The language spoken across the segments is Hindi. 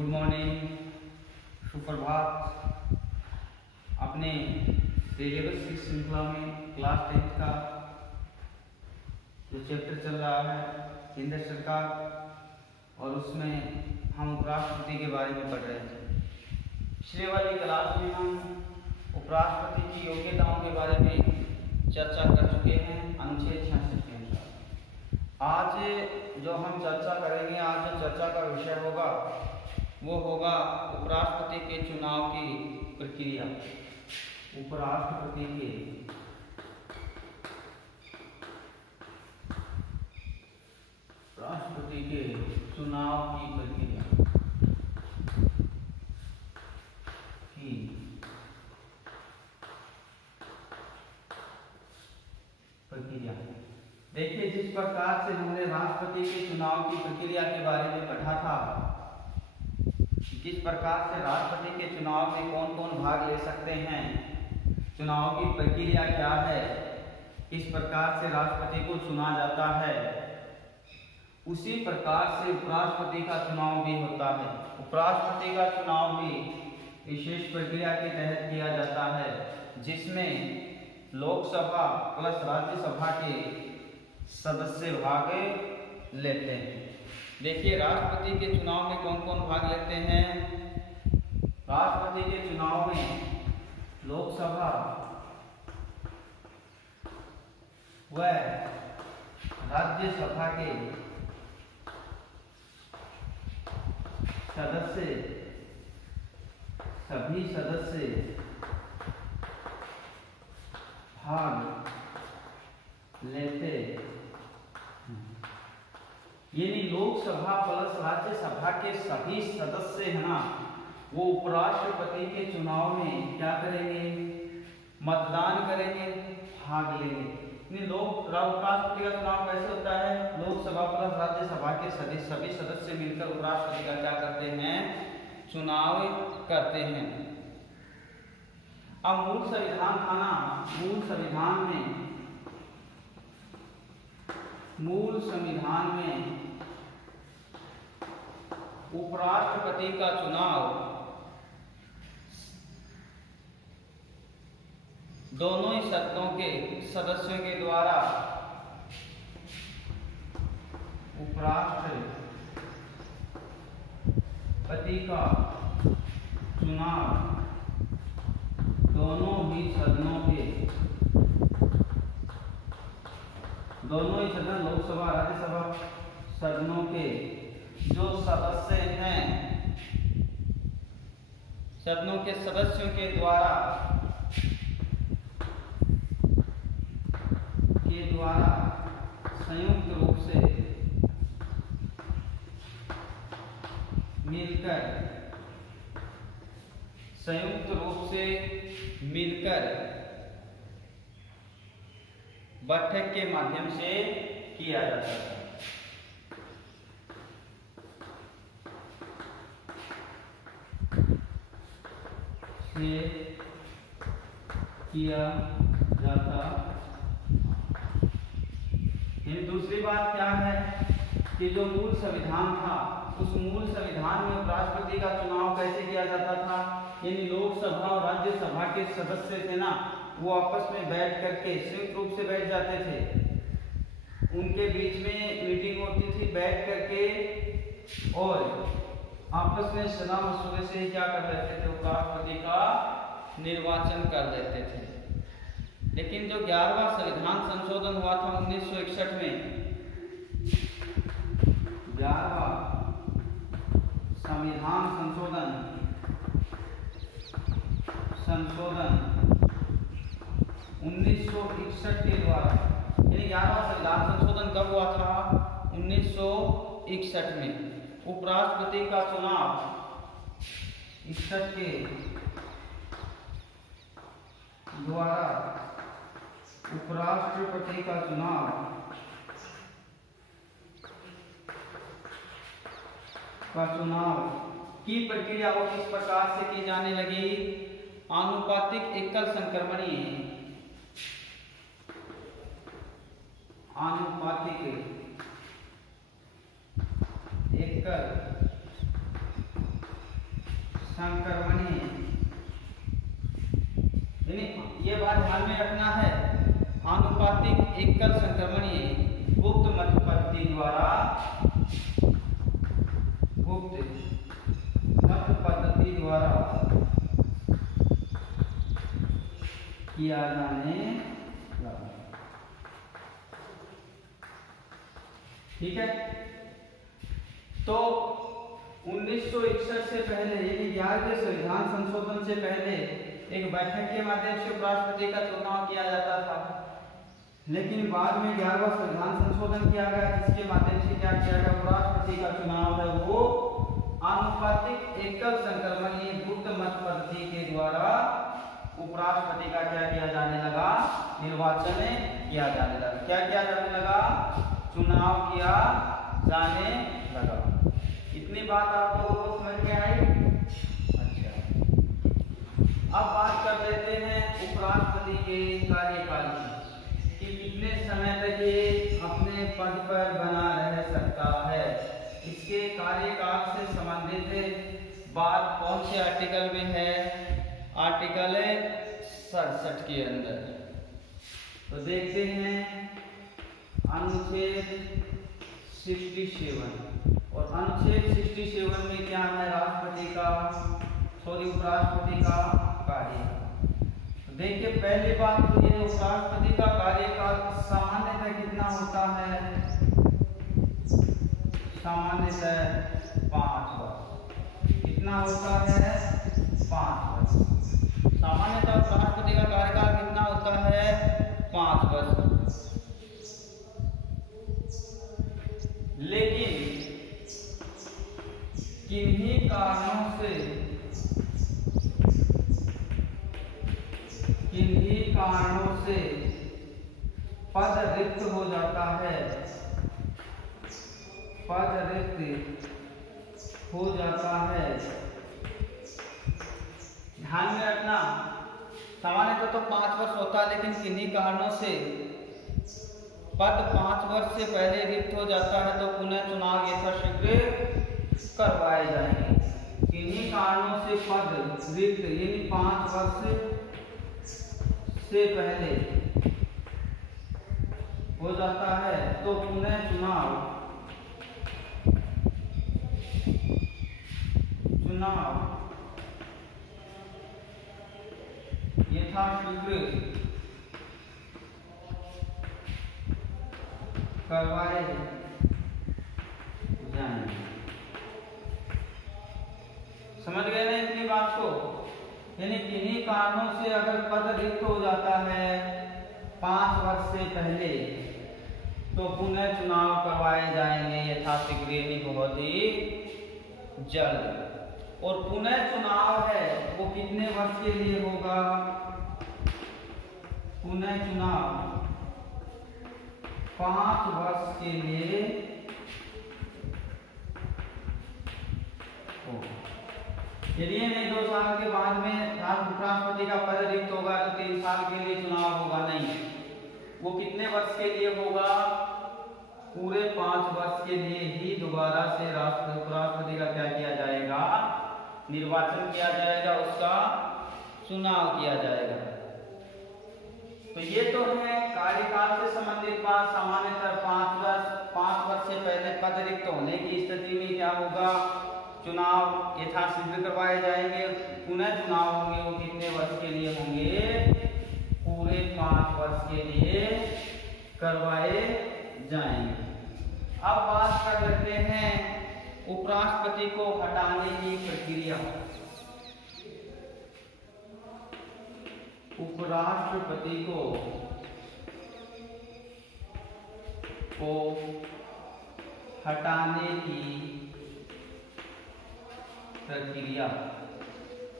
गुड मॉर्निंग, सुप्रभात। अपने सिलेबस की श्रृंखला में क्लास 10 का जो चैप्टर चल रहा है केंद्र सरकार, और उसमें हम उपराष्ट्रपति के बारे में पढ़ रहे थे। पिछले वाली क्लास में हम उपराष्ट्रपति की योग्यताओं के बारे में चर्चा कर चुके हैं अनुच्छेद 66 के अनुसार। आज जो हम चर्चा करेंगे, आज जो चर्चा का विषय होगा वो होगा उपराष्ट्रपति के चुनाव की प्रक्रिया। उपराष्ट्रपति के चुनाव की प्रक्रिया देखिए, जिस प्रकार से हमने राष्ट्रपति के चुनाव की प्रक्रिया के बारे में पढ़ा था, जिस प्रकार से राष्ट्रपति के चुनाव में कौन कौन भाग ले सकते हैं, चुनाव की प्रक्रिया क्या है, किस प्रकार से राष्ट्रपति को चुना जाता है, उसी प्रकार से उपराष्ट्रपति का चुनाव भी होता है। उपराष्ट्रपति का चुनाव भी विशेष प्रक्रिया के तहत किया जाता है, जिसमें लोकसभा प्लस राज्यसभा के सदस्य भाग लेते हैं। देखिए, राष्ट्रपति के चुनाव में कौन कौन भाग लेते हैं। राष्ट्रपति के चुनाव में लोकसभा व राज्यसभा के सदस्य, सभी सदस्य भाग लेते, यानी लोकसभा प्लस राज्यसभा के सभी सदस्य है ना, वो उपराष्ट्रपति के चुनाव में क्या करेंगे, मतदान करेंगे, भाग लेंगे। उपराष्ट्रपति का चुनाव कैसे होता है, लोकसभा प्लस राज्यसभा के सभी सदस्य मिलकर उपराष्ट्रपति का क्या करते हैं, चुनाव करते हैं। अब मूल संविधान था ना, मूल संविधान में उपराष्ट्रपति का चुनाव दोनों ही सदनों के सदस्यों के द्वारा उपराष्ट्रपति का चुनाव दोनों ही सदन, लोकसभा राज्यसभा सदनों के जो सदस्य हैं, सदनों के सदस्यों के द्वारा संयुक्त रूप से मिलकर बैठक के माध्यम से किया जाता है। दूसरी बात क्या है कि जो मूल संविधान था, उस मूल संविधान में उपराष्ट्रपति का चुनाव कैसे किया जाता था, यानी लोकसभा और राज्यसभा के सदस्य थे ना, वो आपस में बैठ करके संयुक्त रूप से बैठ जाते थे, उनके बीच में मीटिंग होती थी, बैठ करके और आपस में सलाह मशवरे से क्या कर लेते थे, उपराष्ट्रपति का निर्वाचन कर लेते थे। लेकिन जो 11वां संविधान संशोधन हुआ था 1961 में, 11वां संविधान संशोधन 1961 के द्वारा, यानी 11वां संविधान संशोधन कब हुआ था, 1961 में। उपराष्ट्रपति का चुनाव 61 के द्वारा उपराष्ट्रपति का चुनाव की प्रक्रिया वो किस प्रकार से की जाने लगी, आनुपातिक एकल संक्रमणीय एकल संक्रमणीय, ये बात ध्यान में रखना है, आनुपातिक एकल संक्रमणीय गुप्त मध्य पद्धति द्वारा किया जाने लगा। ठीक है, तो 1961 से पहले यानी 11वें संविधान संशोधन से पहले एक बैठक के माध्यम से उपराष्ट्रपति का चुनाव किया जाता था, लेकिन बाद में 11वां संविधान संशोधन किया गया, जिसके माध्यम से क्या किया गया, उपराष्ट्रपति का चुनाव है वो आनुपातिक एकल संक्रमणीय गुप्त मत पद्धति के द्वारा उपराष्ट्रपति का क्या किया जाने लगा, निर्वाचन किया जाने लगा। क्या किया जाने लगा, चुनाव किया जाने लगा। इतनी बात आप लोगों को समझ में आई? अच्छा, अब बात कर लेते हैं उपराष्ट्रपति के कार्यकाल की, कि कितने समय तक ये अपने पद पर बना रह सकता है। इसके कार्यकाल से संबंधित बात कौन से आर्टिकल में है, आर्टिकल 67 के अंदर। तो देखते हैं अनुच्छेद 67, और अनुच्छेद 67 में क्या है, उपराष्ट्रपति का कार्य। तो देखिए, पहली बात तो ये उपराष्ट्रपति का कार्यकाल सामान्यतः कितना होता है, सामान्यतः 5 वर्ष। कितना होता है, 5 वर्ष। सामान्यतः उपराष्ट्रपति का कार्यकाल कितना होता है, 5 वर्ष। लेकिन किन्हीं कारणों से पद रिक्त हो जाता है, पद रिक्त हो जाता है। ध्यान में रखना, सामान्यतः तो 5 वर्ष होता है, लेकिन किन्हीं कारणों से पद 5 वर्ष से पहले रिक्त हो जाता है, तो पुनः चुनाव यथाशीघ्र करवाए जाएंगे। किन्हीं कारणों से पद रिक्त यानी 5 वर्ष से पहले हो जाता है, तो पुनः चुनाव यथाशीघ्र करवाए जाएंगे। समझ गए ना इतनी बात को? यानी किन्हीं कारणों से अगर पद रिक्त हो जाता है 5 वर्ष से पहले, तो पुनः चुनाव करवाए जाएंगे यथाशीघ्र, यानी बहुत ही जल्द। और पुनः चुनाव है वो कितने वर्ष के लिए होगा, पुनः चुनाव 5 वर्ष के लिए होगा। चलिए, नहीं 2 साल के बाद में उपराष्ट्रपति का पद रिक्त होगा, तो 3 साल के लिए चुनाव होगा, नहीं, वो कितने वर्ष के लिए होगा, पूरे 5 वर्ष के लिए ही दोबारा से उपराष्ट्रपति का क्या किया जाएगा, निर्वाचन किया जाएगा, उसका चुनाव किया जाएगा। तो ये तो है कार्यकाल से संबंधित बात। सामान्यतः 5 वर्ष से पहले पद रिक्त होने की स्थिति में क्या होगा, चुनाव यथाशीघ्र करवाए जाएंगे। पुनः चुनाव होंगे, वो कितने वर्ष के लिए होंगे, पूरे 5 वर्ष के लिए करवाए जाएंगे। अब बात कर लेते हैं उपराष्ट्रपति को हटाने की प्रक्रिया। उपराष्ट्रपति को हटाने की प्रक्रिया,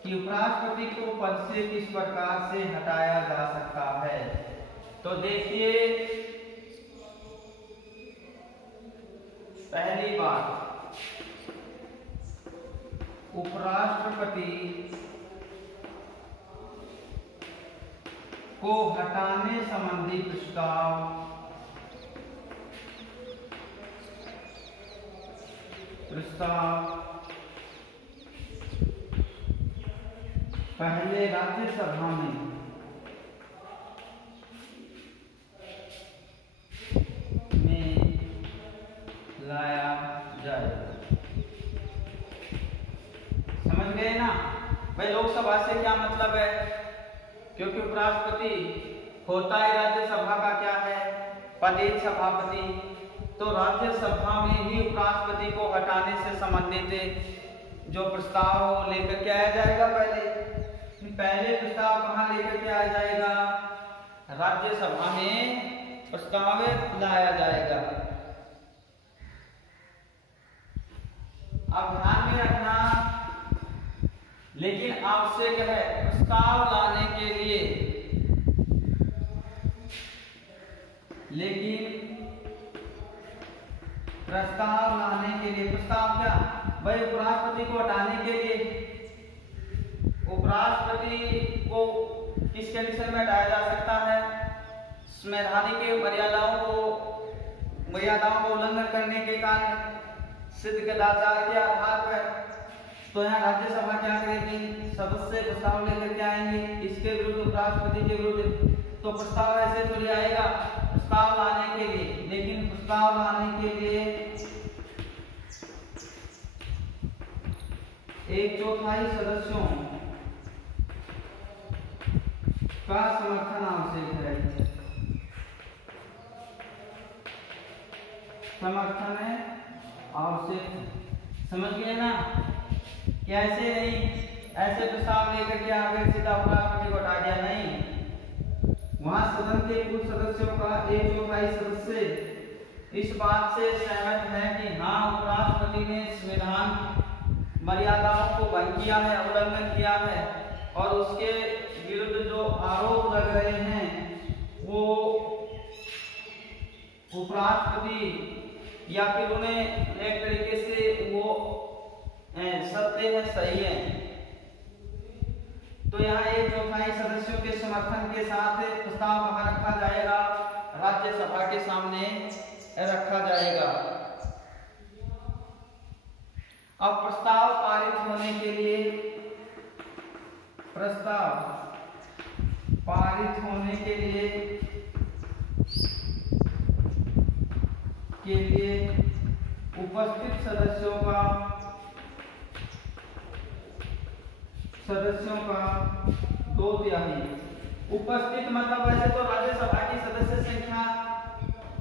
कि उपराष्ट्रपति को पद से किस प्रकार से हटाया जा सकता है। तो देखिए, पहली बात, उपराष्ट्रपति को हटाने संबंधी प्रस्ताव पहले राज्यसभा में लाया जाए। समझ गए ना भाई, लोकसभा से क्या मतलब है, क्योंकि उपराष्ट्रपति होता है राज्यसभा का क्या है, प्रदेश सभापति। तो राज्यसभा में ही उपराष्ट्रपति को हटाने से संबंधित जो प्रस्ताव लेकर के आया जाएगा, पहले प्रस्ताव कहाँ लेकर के आया जाएगा, राज्यसभा में प्रस्ताव लाया जाएगा। अब ध्यान में रखना, लेकिन आवश्यक है प्रस्ताव लाने के लिए, प्रस्ताव क्या भाई, उपराष्ट्रपति को हटाने के लिए। उपराष्ट्रपति को किस कंडीशन में हटाया जा सकता है, संवैधानिक मर्यादाओं को उल्लंघन करने के कारण, सिद्ध गदाचार के आधार पर। तो यहाँ राज्यसभा क्या करेगी, सदस्य प्रस्ताव लेकर के आएंगे इसके विरुद्ध, उपराष्ट्रपति के विरुद्ध। तो प्रस्ताव ऐसे तो ले आएगा प्रस्ताव लाने के लिए, लेकिन प्रस्ताव लाने के लिए 1/4 सदस्यों का समर्थन आवश्यक है। समर्थन है आवश्यक, समझ गए ना। कैसे नहीं, ऐसे प्रस्ताव लेकर के आगे सीधा उपराष्ट्रपति को हटा दिया, नहीं। वहां सदन के कुल सदस्यों का 1/4 सदस्य इस बात से सहमत है कि हाँ, उपराष्ट्रपति ने संविधान मर्यादाओं को भंग किया है, उल्लंघन किया है, और उसके विरुद्ध जो आरोप लग रहे हैं वो उपराष्ट्रपति या फिर उन्हें एक तरीके से वो सत्य है, सही है। तो यहाँ 1/4 सदस्यों के समर्थन के साथ प्रस्ताव कहाँ रखा जाएगा, राज्यसभा के सामने रखा जाएगा। अब प्रस्ताव पारित होने के लिए, उपस्थित सदस्यों का 2/3। उपस्थित मतलब वैसे तो राज्यसभा की सदस्य संख्या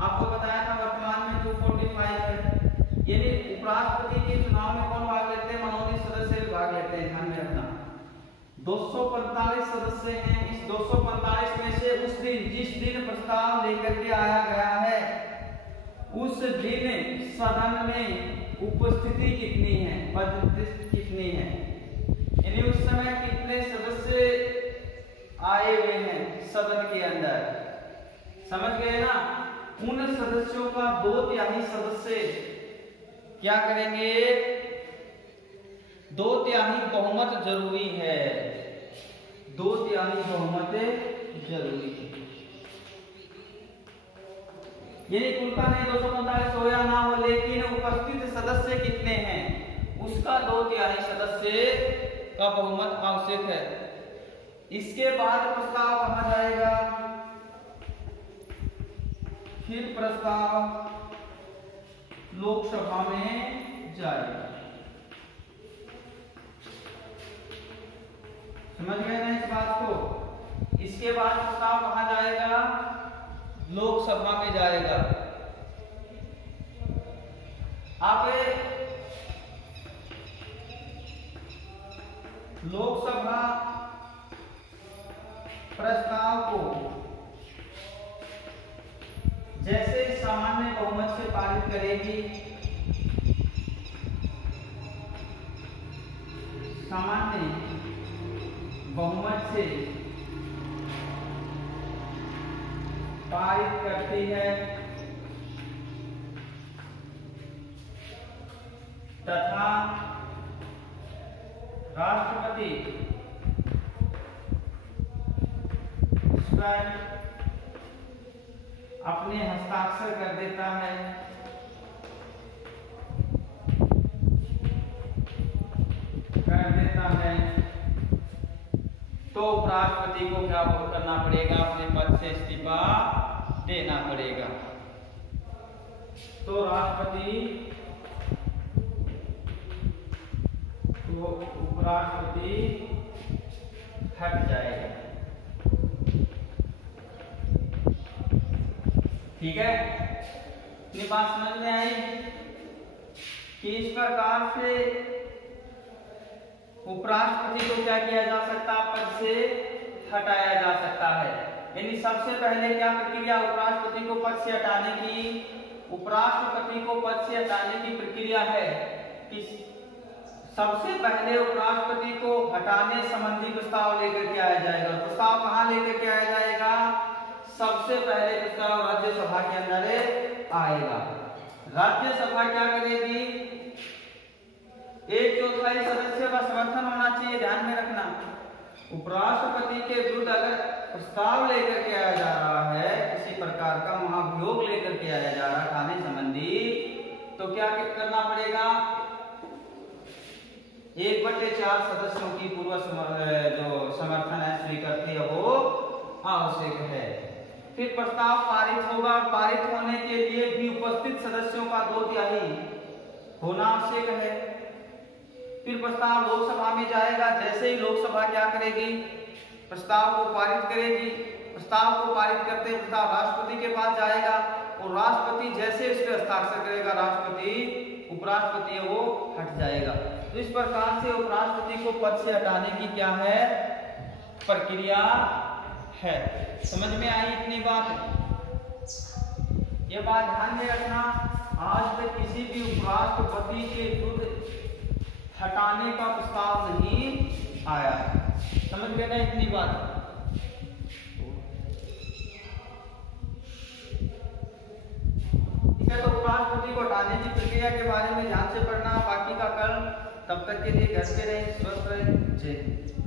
आपको बताया था वर्तमान में 245 है, यानी उपराष्ट्रपति के चुनाव में कौन भाग लेते हैं, मनोनीत सदस्य भाग लेते हैं। ध्यान में रखना 245 सदस्य हैं। इस 245 में से उस दिन, जिस दिन प्रस्ताव लेकर के आया गया है, उस दिन सदन में उपस्थिति कितनी है, पद कितनी है, यानी उस समय कितने सदस्य आए हुए हैं सदन के अंदर। समझ गए ना। उन सदस्यों का 2/3 सदस्य क्या करेंगे, 2/3 बहुमत जरूरी है, 2/3 बहुमत जरूरी है। यानी कुल का नहीं 245 हो या ना हो, लेकिन उपस्थित सदस्य कितने हैं उसका 2/3 सदस्य का बहुमत आवश्यक है। इसके बाद प्रस्ताव कहा जाएगा, फिर प्रस्ताव लोकसभा में जाएगा। समझ गए ना इस बात को। इसके बाद प्रस्ताव कहा जाएगा, लोकसभा में जाएगा। अब लोकसभा प्रस्ताव को जैसे सामान्य बहुमत से पारित करेगी, सामान्य बहुमत से पारित करती है, तथा राष्ट्रपति स्वयं अपने हस्ताक्षर कर देता है, तो उपराष्ट्रपति को क्या करना पड़ेगा, अपने पद से इस्तीफा देना पड़ेगा। तो उपराष्ट्रपति हट जाएगा। ठीक है, इतनी बात समझ में आई कि इस प्रकार से उपराष्ट्रपति को क्या किया जा सकता है, पद से हटाया जा सकता है। यानी सबसे पहले क्या प्रक्रिया उपराष्ट्रपति को पद से हटाने की, उपराष्ट्रपति को पद से हटाने की प्रक्रिया है कि सबसे पहले उपराष्ट्रपति को हटाने संबंधी प्रस्ताव लेकर के आया जाएगा। प्रस्ताव कहाँ लेकर के आया जाएगा, सबसे पहले प्रस्ताव राज्यसभा के अंदर आएगा। राज्यसभा क्या करेगी, 1/4 सदस्यों का समर्थन होना चाहिए, ध्यान में रखना। उपराष्ट्रपति के विरुद्ध अगर प्रस्ताव लेकर के आया जा रहा है, किसी प्रकार का महाभियोग लेकर के आया जा रहा है हटाने संबंधी, तो क्या करना पड़ेगा, 1/4 सदस्यों की पूर्व जो समर्थन है स्वीकृति है वो आवश्यक है। फिर प्रस्ताव पारित होगा, पारित होने के लिए भी उपस्थित सदस्यों का 2/3 होना आवश्यक है। फिर प्रस्ताव लोकसभा में जाएगा, जैसे ही लोकसभा क्या करेगी, प्रस्ताव को पारित करेगी। प्रस्ताव को पारित करते प्रस्ताव राष्ट्रपति के पास जाएगा और राष्ट्रपति जैसे इस पर हस्ताक्षर करेगा, राष्ट्रपति उपराष्ट्रपति है वो हट जाएगा। तो इस प्रकार से उपराष्ट्रपति को पद से हटाने की क्या है, प्रक्रिया है। समझ में आई इतनी बात, ये बात ध्यान में रखना। आज तक किसी भी उपराष्ट्रपति के विरुद्ध हटाने का प्रस्ताव नहीं आया, समझ गए ना इतनी बात। ठीक है, तो उपराष्ट्रपति को हटाने की प्रक्रिया के बारे में ध्यान से पढ़ना, बाकी का कल। तब तक के लिए घर पे रहें, स्वस्थ रहें। जय हिंद।